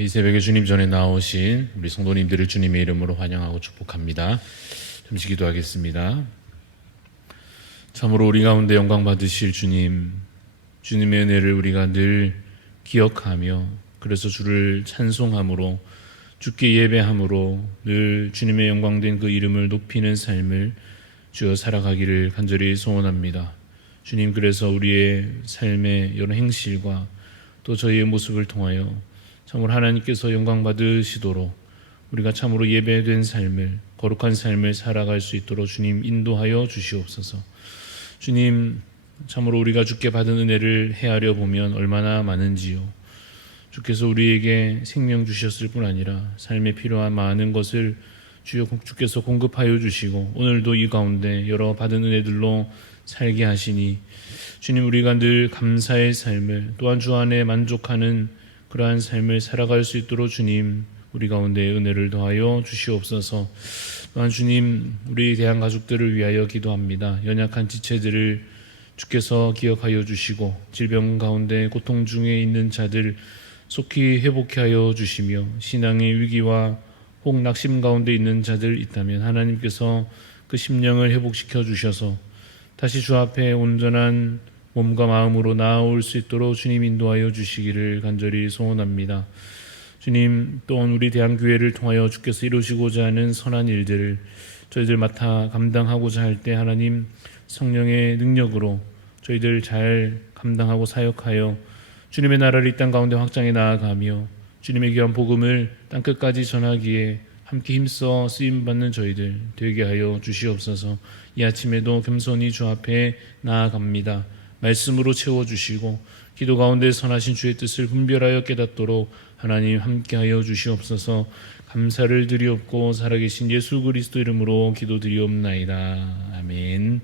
이 새벽에 주님 전에 나오신 우리 성도님들을 주님의 이름으로 환영하고 축복합니다. 잠시 기도하겠습니다. 참으로 우리 가운데 영광 받으실 주님, 주님의 은혜를 우리가 늘 기억하며 그래서 주를 찬송함으로 주께 예배함으로 늘 주님의 영광된 그 이름을 높이는 삶을 주어 살아가기를 간절히 소원합니다. 주님, 그래서 우리의 삶의 여러 행실과 또 저희의 모습을 통하여 참으로 하나님께서 영광 받으시도록 우리가 참으로 예배된 삶을, 거룩한 삶을 살아갈 수 있도록 주님 인도하여 주시옵소서. 주님, 참으로 우리가 주께 받은 은혜를 헤아려 보면 얼마나 많은지요. 주께서 우리에게 생명 주셨을 뿐 아니라 삶에 필요한 많은 것을 주께서 공급하여 주시고 오늘도 이 가운데 여러 받은 은혜들로 살게 하시니 주님, 우리가 늘 감사의 삶을, 또한 주 안에 만족하는 그러한 삶을 살아갈 수 있도록 주님 우리 가운데 은혜를 더하여 주시옵소서. 또한 주님, 우리 대한 가족들을 위하여 기도합니다. 연약한 지체들을 주께서 기억하여 주시고 질병 가운데 고통 중에 있는 자들 속히 회복케 하여 주시며 신앙의 위기와 혹 낙심 가운데 있는 자들 있다면 하나님께서 그 심령을 회복시켜 주셔서 다시 주 앞에 온전한 몸과 마음으로 나아올 수 있도록 주님 인도하여 주시기를 간절히 소원합니다. 주님, 또한 우리 대한교회를 통하여 주께서 이루시고자 하는 선한 일들을 저희들 맡아 감당하고자 할 때 하나님 성령의 능력으로 저희들 잘 감당하고 사역하여 주님의 나라를 이 땅 가운데 확장해 나아가며 주님의 귀한 복음을 땅끝까지 전하기에 함께 힘써 쓰임받는 저희들 되게 하여 주시옵소서. 이 아침에도 겸손히 주 앞에 나아갑니다. 말씀으로 채워주시고 기도 가운데 선하신 주의 뜻을 분별하여 깨닫도록 하나님 함께하여 주시옵소서. 감사를 드리옵고 살아계신 예수 그리스도 이름으로 기도드리옵나이다. 아멘.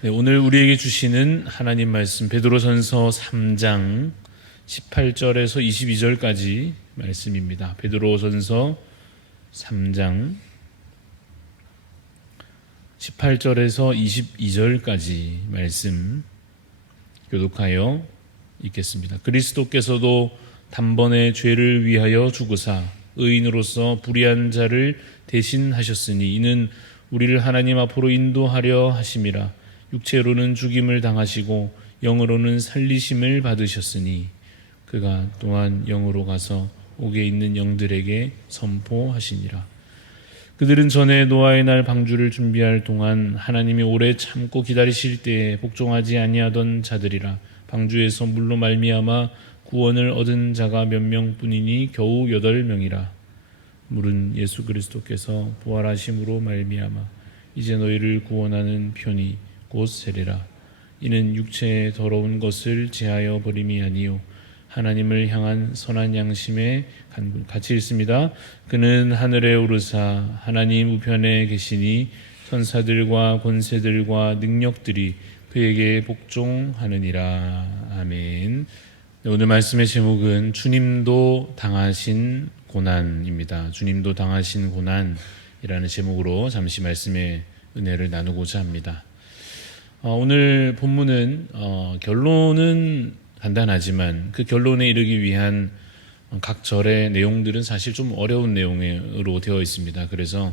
네, 오늘 우리에게 주시는 하나님 말씀 베드로전서 3장 18절에서 22절까지 말씀입니다. 베드로전서 3장 18절에서 22절까지 말씀 교독하여 읽겠습니다. 그리스도께서도 단번에 죄를 위하여 죽으사 의인으로서 불의한 자를 대신하셨으니 이는 우리를 하나님 앞으로 인도하려 하심이라. 육체로는 죽임을 당하시고 영으로는 살리심을 받으셨으니 그가 또한 영으로 가서 옥에 있는 영들에게 선포하시니라. 그들은 전에 노아의 날 방주를 준비할 동안 하나님이 오래 참고 기다리실 때에 복종하지 아니하던 자들이라. 방주에서 물로 말미암아 구원을 얻은 자가 몇 명뿐이니 겨우 8명이라. 물은 예수 그리스도께서 부활하심으로 말미암아 이제 너희를 구원하는 편이 곧 세례라. 이는 육체의 더러운 것을 제하여 버림이 아니요 하나님을 향한 선한 양심에 같이 읽습니다. 그는 하늘에 오르사 하나님 우편에 계시니 천사들과 권세들과 능력들이 그에게 복종하느니라. 아멘. 오늘 말씀의 제목은 주님도 당하신 고난입니다. 주님도 당하신 고난이라는 제목으로 잠시 말씀의 은혜를 나누고자 합니다. 오늘 본문은 결론은 간단하지만 그 결론에 이르기 위한 각 절의 내용들은 사실 좀 어려운 내용으로 되어 있습니다. 그래서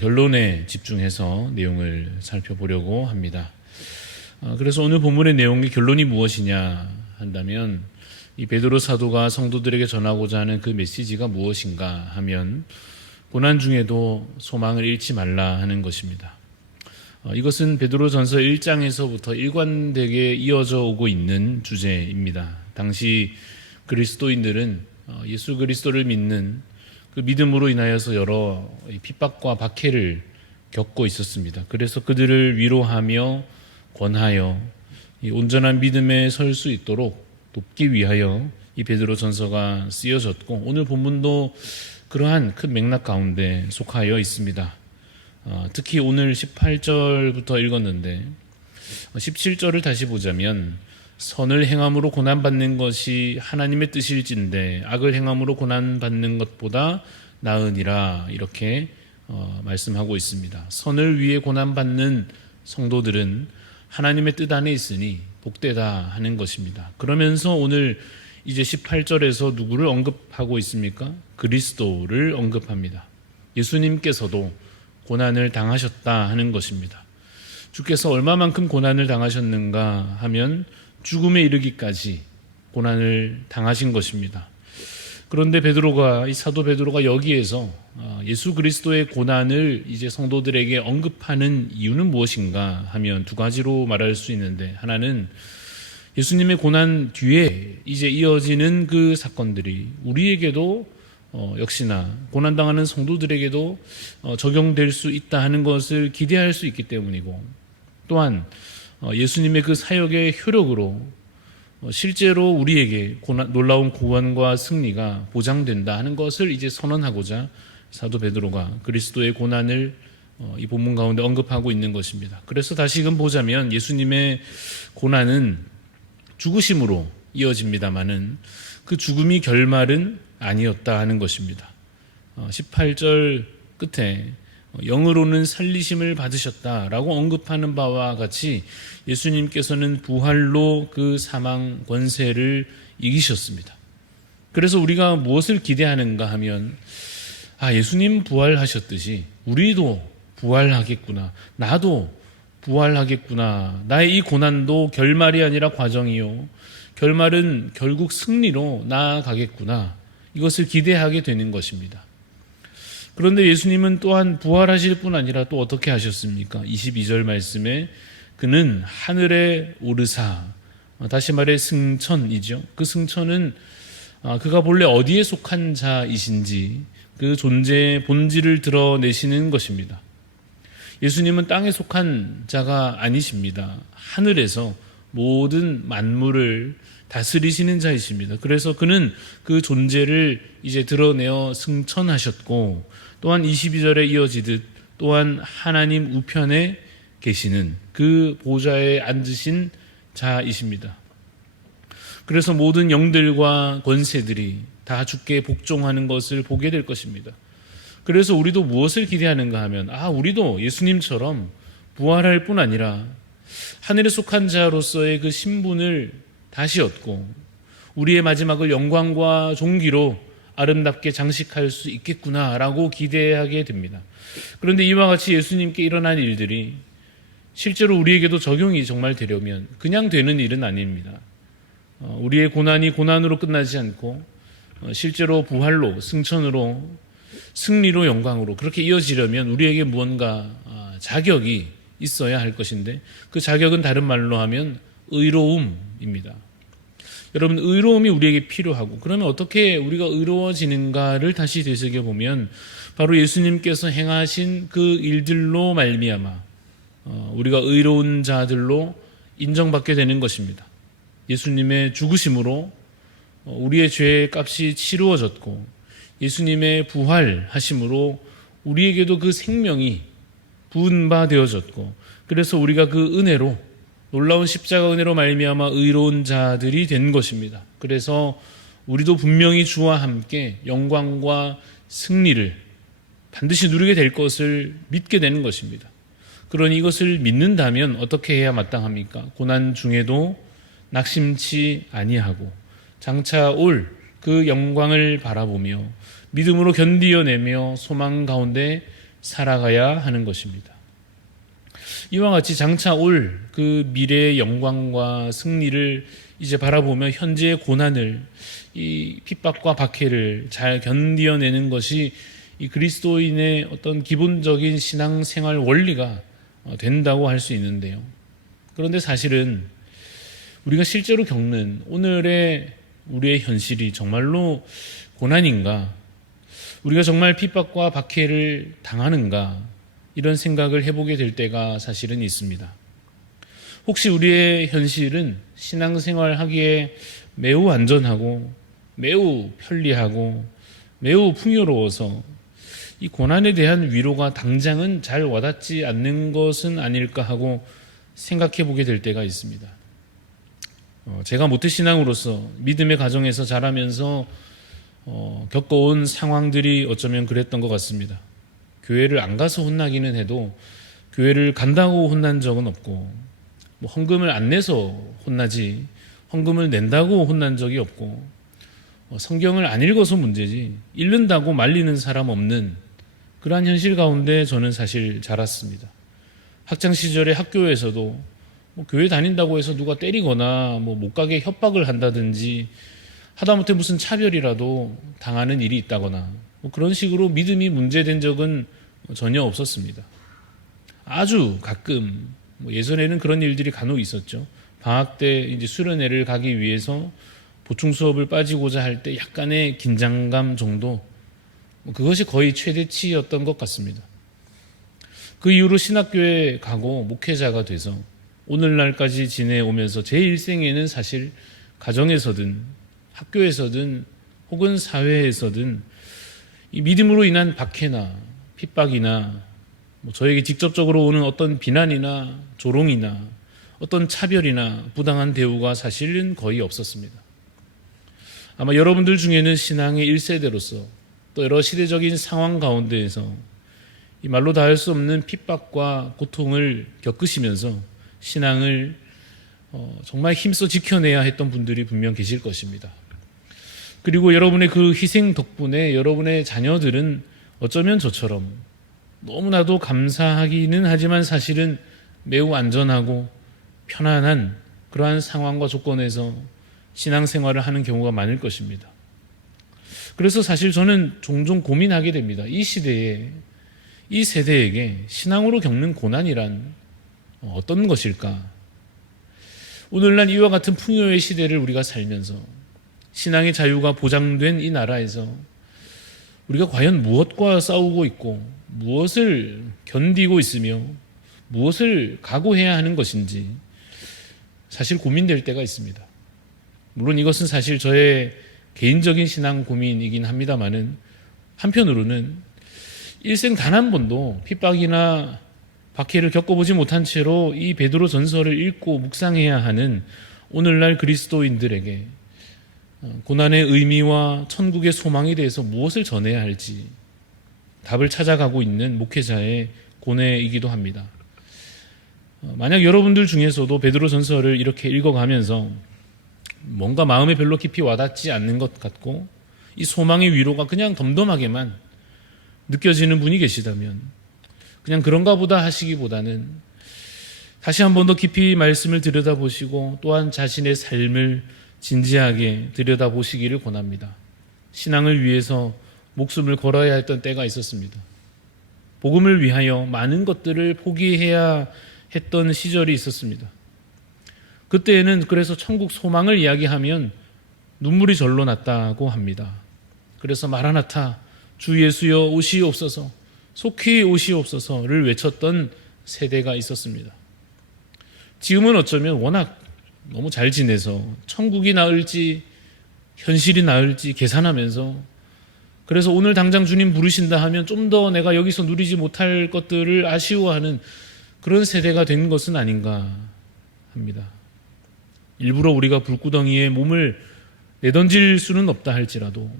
결론에 집중해서 내용을 살펴보려고 합니다. 그래서 오늘 본문의 내용의 결론이 무엇이냐 한다면 이 베드로 사도가 성도들에게 전하고자 하는 그 메시지가 무엇인가 하면 고난 중에도 소망을 잃지 말라 하는 것입니다. 이것은 베드로전서 1장에서부터 일관되게 이어져 오고 있는 주제입니다. 당시 그리스도인들은 예수 그리스도를 믿는 그 믿음으로 인하여서 여러 핍박과 박해를 겪고 있었습니다. 그래서 그들을 위로하며 권하여 이 온전한 믿음에 설 수 있도록 돕기 위하여 이 베드로전서가 쓰여졌고 오늘 본문도 그러한 큰 맥락 가운데 속하여 있습니다. 특히 오늘 18절부터 읽었는데 17절을 다시 보자면 선을 행함으로 고난받는 것이 하나님의 뜻일진데 악을 행함으로 고난받는 것보다 나으니라 이렇게 말씀하고 있습니다. 선을 위해 고난받는 성도들은 하나님의 뜻 안에 있으니 복되다 하는 것입니다. 그러면서 오늘 이제 18절에서 누구를 언급하고 있습니까? 그리스도를 언급합니다. 예수님께서도 고난을 당하셨다 하는 것입니다. 주께서 얼마만큼 고난을 당하셨는가 하면 죽음에 이르기까지 고난을 당하신 것입니다. 그런데 이 사도 베드로가 여기에서 예수 그리스도의 고난을 이제 성도들에게 언급하는 이유는 무엇인가 하면 두 가지로 말할 수 있는데, 하나는 예수님의 고난 뒤에 이제 이어지는 그 사건들이 우리에게도 역시나 고난당하는 성도들에게도 적용될 수 있다 하는 것을 기대할 수 있기 때문이고, 또한 예수님의 그 사역의 효력으로 실제로 우리에게 놀라운 구원과 승리가 보장된다 하는 것을 이제 선언하고자 사도 베드로가 그리스도의 고난을 이 본문 가운데 언급하고 있는 것입니다. 그래서 다시금 보자면 예수님의 고난은 죽으심으로 이어집니다마는 그 죽음이 결말은 아니었다 하는 것입니다. 18절 끝에 영으로는 살리심을 받으셨다라고 언급하는 바와 같이 예수님께서는 부활로 그 사망 권세를 이기셨습니다. 그래서 우리가 무엇을 기대하는가 하면 예수님 부활하셨듯이 우리도 부활하겠구나, 나도 부활하겠구나, 나의 이 고난도 결말이 아니라 과정이요, 결말은 결국 승리로 나아가겠구나, 이것을 기대하게 되는 것입니다. 그런데 예수님은 또한 부활하실 뿐 아니라 또 어떻게 하셨습니까? 22절 말씀에 그는 하늘에 오르사, 다시 말해 승천이죠. 그 승천은 그가 본래 어디에 속한 자이신지 그 존재의 본질을 드러내시는 것입니다. 예수님은 땅에 속한 자가 아니십니다. 하늘에서 모든 만물을 다스리시는 자이십니다. 그래서 그는 그 존재를 이제 드러내어 승천하셨고, 또한 22절에 이어지듯 또한 하나님 우편에 계시는 그 보좌에 앉으신 자이십니다. 그래서 모든 영들과 권세들이 다 주께 복종하는 것을 보게 될 것입니다. 그래서 우리도 무엇을 기대하는가 하면 우리도 예수님처럼 부활할 뿐 아니라 하늘에 속한 자로서의 그 신분을 다시 얻고 우리의 마지막을 영광과 존귀로 아름답게 장식할 수 있겠구나라고 기대하게 됩니다. 그런데 이와 같이 예수님께 일어난 일들이 실제로 우리에게도 적용이 정말 되려면 그냥 되는 일은 아닙니다. 우리의 고난이 고난으로 끝나지 않고 실제로 부활로, 승천으로, 승리로, 영광으로 그렇게 이어지려면 우리에게 무언가 자격이 있어야 할 것인데, 그 자격은 다른 말로 하면 의로움입니다. 여러분, 의로움이 우리에게 필요하고, 그러면 어떻게 우리가 의로워지는가를 다시 되새겨보면 바로 예수님께서 행하신 그 일들로 말미암아 우리가 의로운 자들로 인정받게 되는 것입니다. 예수님의 죽으심으로 우리의 죄의 값이 치루어졌고, 예수님의 부활하심으로 우리에게도 그 생명이 부은 바 되어졌고, 그래서 우리가 그 은혜로, 놀라운 십자가 은혜로 말미암아 의로운 자들이 된 것입니다. 그래서 우리도 분명히 주와 함께 영광과 승리를 반드시 누리게 될 것을 믿게 되는 것입니다. 그러니 이것을 믿는다면 어떻게 해야 마땅합니까? 고난 중에도 낙심치 아니하고 장차 올 그 영광을 바라보며 믿음으로 견디어내며 소망 가운데 살아가야 하는 것입니다. 이와 같이 장차 올 그 미래의 영광과 승리를 이제 바라보며 현재의 고난을, 이 핍박과 박해를 잘 견디어내는 것이 이 그리스도인의 어떤 기본적인 신앙생활 원리가 된다고 할 수 있는데요. 그런데 사실은 우리가 실제로 겪는 오늘의 우리의 현실이 정말로 고난인가? 우리가 정말 핍박과 박해를 당하는가? 이런 생각을 해보게 될 때가 사실은 있습니다. 혹시 우리의 현실은 신앙생활 하기에 매우 안전하고 매우 편리하고 매우 풍요로워서 이 고난에 대한 위로가 당장은 잘 와닿지 않는 것은 아닐까 하고 생각해 보게 될 때가 있습니다. 제가 모태신앙으로서 믿음의 가정에서 자라면서 겪어온 상황들이 어쩌면 그랬던 것 같습니다. 교회를 안 가서 혼나기는 해도 교회를 간다고 혼난 적은 없고, 헌금을 안 내서 혼나지 헌금을 낸다고 혼난 적이 없고, 성경을 안 읽어서 문제지 읽는다고 말리는 사람 없는 그러한 현실 가운데 저는 사실 자랐습니다. 학창 시절에 학교에서도 교회 다닌다고 해서 누가 때리거나 못 가게 협박을 한다든지 하다못해 무슨 차별이라도 당하는 일이 있다거나 그런 식으로 믿음이 문제된 적은 전혀 없었습니다. 아주 가끔 예전에는 그런 일들이 간혹 있었죠. 방학 때 이제 수련회를 가기 위해서 보충 수업을 빠지고자 할 때 약간의 긴장감 정도, 그것이 거의 최대치였던 것 같습니다. 그 이후로 신학교에 가고 목회자가 돼서 오늘날까지 지내오면서 제 일생에는 사실 가정에서든 학교에서든 혹은 사회에서든 이 믿음으로 인한 박해나 핍박이나 저에게 직접적으로 오는 어떤 비난이나 조롱이나 어떤 차별이나 부당한 대우가 사실은 거의 없었습니다. 아마 여러분들 중에는 신앙의 1세대로서 또 여러 시대적인 상황 가운데에서 이 말로 다 할 수 없는 핍박과 고통을 겪으시면서 신앙을 정말 힘써 지켜내야 했던 분들이 분명 계실 것입니다. 그리고 여러분의 그 희생 덕분에 여러분의 자녀들은 어쩌면 저처럼 너무나도 감사하기는 하지만 사실은 매우 안전하고 편안한 그러한 상황과 조건에서 신앙생활을 하는 경우가 많을 것입니다. 그래서 사실 저는 종종 고민하게 됩니다. 이 시대에, 이 세대에게 신앙으로 겪는 고난이란 어떤 것일까? 오늘날 이와 같은 풍요의 시대를 우리가 살면서 신앙의 자유가 보장된 이 나라에서 우리가 과연 무엇과 싸우고 있고 무엇을 견디고 있으며 무엇을 각오해야 하는 것인지 사실 고민될 때가 있습니다. 물론 이것은 사실 저의 개인적인 신앙 고민이긴 합니다만은 한편으로는 일생 단 한 번도 핍박이나 박해를 겪어보지 못한 채로 이 베드로 전서를 읽고 묵상해야 하는 오늘날 그리스도인들에게 고난의 의미와 천국의 소망에 대해서 무엇을 전해야 할지 답을 찾아가고 있는 목회자의 고뇌이기도 합니다. 만약 여러분들 중에서도 베드로 전서를 이렇게 읽어가면서 뭔가 마음에 별로 깊이 와닿지 않는 것 같고 이 소망의 위로가 그냥 덤덤하게만 느껴지는 분이 계시다면 그냥 그런가 보다 하시기보다는 다시 한 번 더 깊이 말씀을 들여다보시고 또한 자신의 삶을 진지하게 들여다보시기를 권합니다. 신앙을 위해서 목숨을 걸어야 했던 때가 있었습니다. 복음을 위하여 많은 것들을 포기해야 했던 시절이 있었습니다. 그때에는 그래서 천국 소망을 이야기하면 눈물이 절로 났다고 합니다. 그래서 마라나타, 주 예수여 오시옵소서, 속히 오시옵소서를 외쳤던 세대가 있었습니다. 지금은 어쩌면 워낙 너무 잘 지내서 천국이 나을지 현실이 나을지 계산하면서 그래서 오늘 당장 주님 부르신다 하면 좀 더 내가 여기서 누리지 못할 것들을 아쉬워하는 그런 세대가 된 것은 아닌가 합니다. 일부러 우리가 불구덩이에 몸을 내던질 수는 없다 할지라도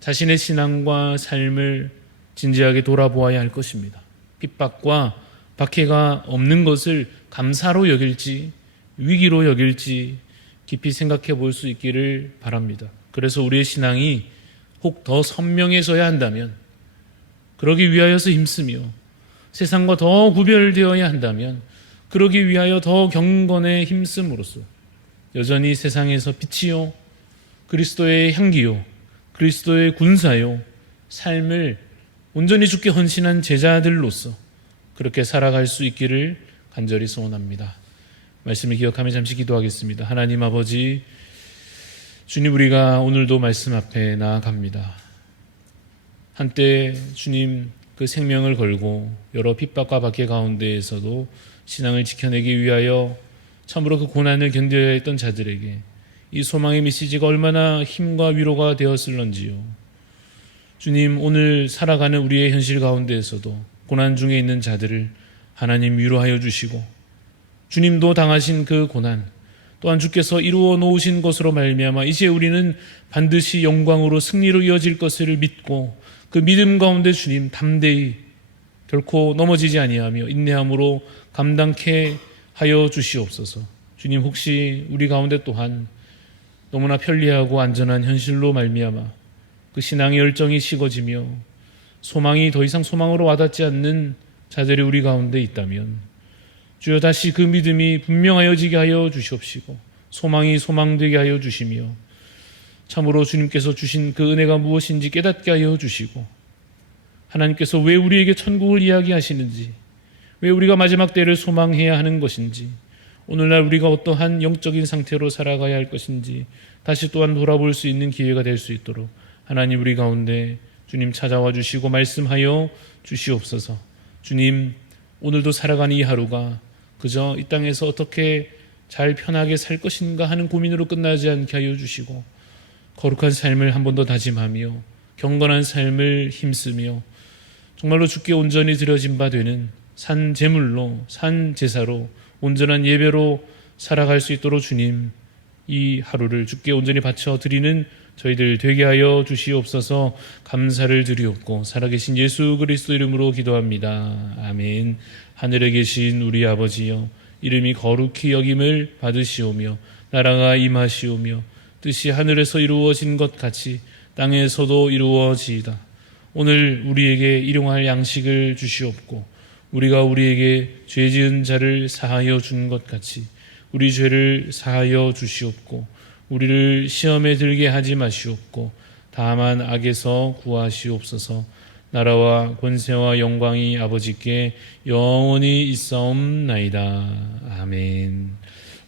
자신의 신앙과 삶을 진지하게 돌아보아야 할 것입니다. 핍박과 박해가 없는 것을 감사로 여길지 위기로 여길지 깊이 생각해 볼 수 있기를 바랍니다. 그래서 우리의 신앙이 혹 더 선명해져야 한다면, 그러기 위하여서 힘쓰며 세상과 더 구별되어야 한다면 그러기 위하여 더 경건에 힘씀으로써 여전히 세상에서 빛이요 그리스도의 향기요 그리스도의 군사요 삶을 온전히 주께 헌신한 제자들로서 그렇게 살아갈 수 있기를 간절히 소원합니다. 말씀을 기억하며 잠시 기도하겠습니다. 하나님 아버지, 주님, 우리가 오늘도 말씀 앞에 나아갑니다. 한때 주님 그 생명을 걸고 여러 핍박과 박해 가운데에서도 신앙을 지켜내기 위하여 참으로 그 고난을 견뎌야 했던 자들에게 이 소망의 메시지가 얼마나 힘과 위로가 되었을런지요. 주님, 오늘 살아가는 우리의 현실 가운데에서도 고난 중에 있는 자들을 하나님 위로하여 주시고 주님도 당하신 그 고난 또한 주께서 이루어 놓으신 것으로 말미암아 이제 우리는 반드시 영광으로 승리로 이어질 것을 믿고 그 믿음 가운데 주님 담대히 결코 넘어지지 아니하며 인내함으로 감당케 하여 주시옵소서. 주님, 혹시 우리 가운데 또한 너무나 편리하고 안전한 현실로 말미암아 그 신앙의 열정이 식어지며 소망이 더 이상 소망으로 와닿지 않는 자들이 우리 가운데 있다면 주여 다시 그 믿음이 분명하여지게 하여 주시옵시고 소망이 소망되게 하여 주시며 참으로 주님께서 주신 그 은혜가 무엇인지 깨닫게 하여 주시고 하나님께서 왜 우리에게 천국을 이야기하시는지 왜 우리가 마지막 때를 소망해야 하는 것인지 오늘날 우리가 어떠한 영적인 상태로 살아가야 할 것인지 다시 또한 돌아볼 수 있는 기회가 될 수 있도록 하나님 우리 가운데 주님 찾아와 주시고 말씀하여 주시옵소서. 주님 오늘도 살아가는 이 하루가 그저 이 땅에서 어떻게 잘 편하게 살 것인가 하는 고민으로 끝나지 않게 하여 주시고 거룩한 삶을 한 번 더 다짐하며 경건한 삶을 힘쓰며 정말로 주께 온전히 드려진 바 되는 산 제물로 산 제사로 온전한 예배로 살아갈 수 있도록 주님 이 하루를 주께 온전히 바쳐 드리는 저희들 되게 하여 주시옵소서. 감사를 드리옵고 살아계신 예수 그리스도 이름으로 기도합니다. 아멘. 하늘에 계신 우리 아버지여 이름이 거룩히 여김을 받으시오며 나라가 임하시오며 뜻이 하늘에서 이루어진 것 같이 땅에서도 이루어지이다. 오늘 우리에게 일용할 양식을 주시옵고 우리가 우리에게 죄 지은 자를 사하여 준 것 같이 우리 죄를 사하여 주시옵고 우리를 시험에 들게 하지 마시옵고 다만 악에서 구하시옵소서. 나라와 권세와 영광이 아버지께 영원히 있사옵나이다. 아멘.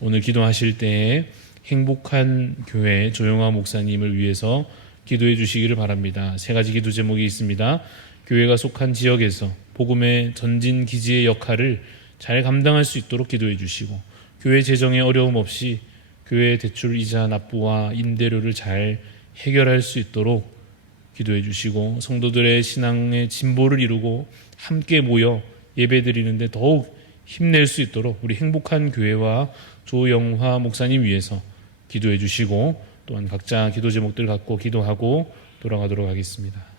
오늘 기도하실 때에 행복한 교회 조영아 목사님을 위해서 기도해 주시기를 바랍니다. 세 가지 기도 제목이 있습니다. 교회가 속한 지역에서 복음의 전진 기지의 역할을 잘 감당할 수 있도록 기도해 주시고 교회 재정에 어려움 없이 교회 대출 이자 납부와 임대료를 잘 해결할 수 있도록 기도해 주시고 성도들의 신앙의 진보를 이루고 함께 모여 예배드리는데 더욱 힘낼 수 있도록 우리 행복한 교회와 조영화 목사님 위해서 기도해 주시고 또한 각자 기도 제목들 갖고 기도하고 돌아가도록 하겠습니다.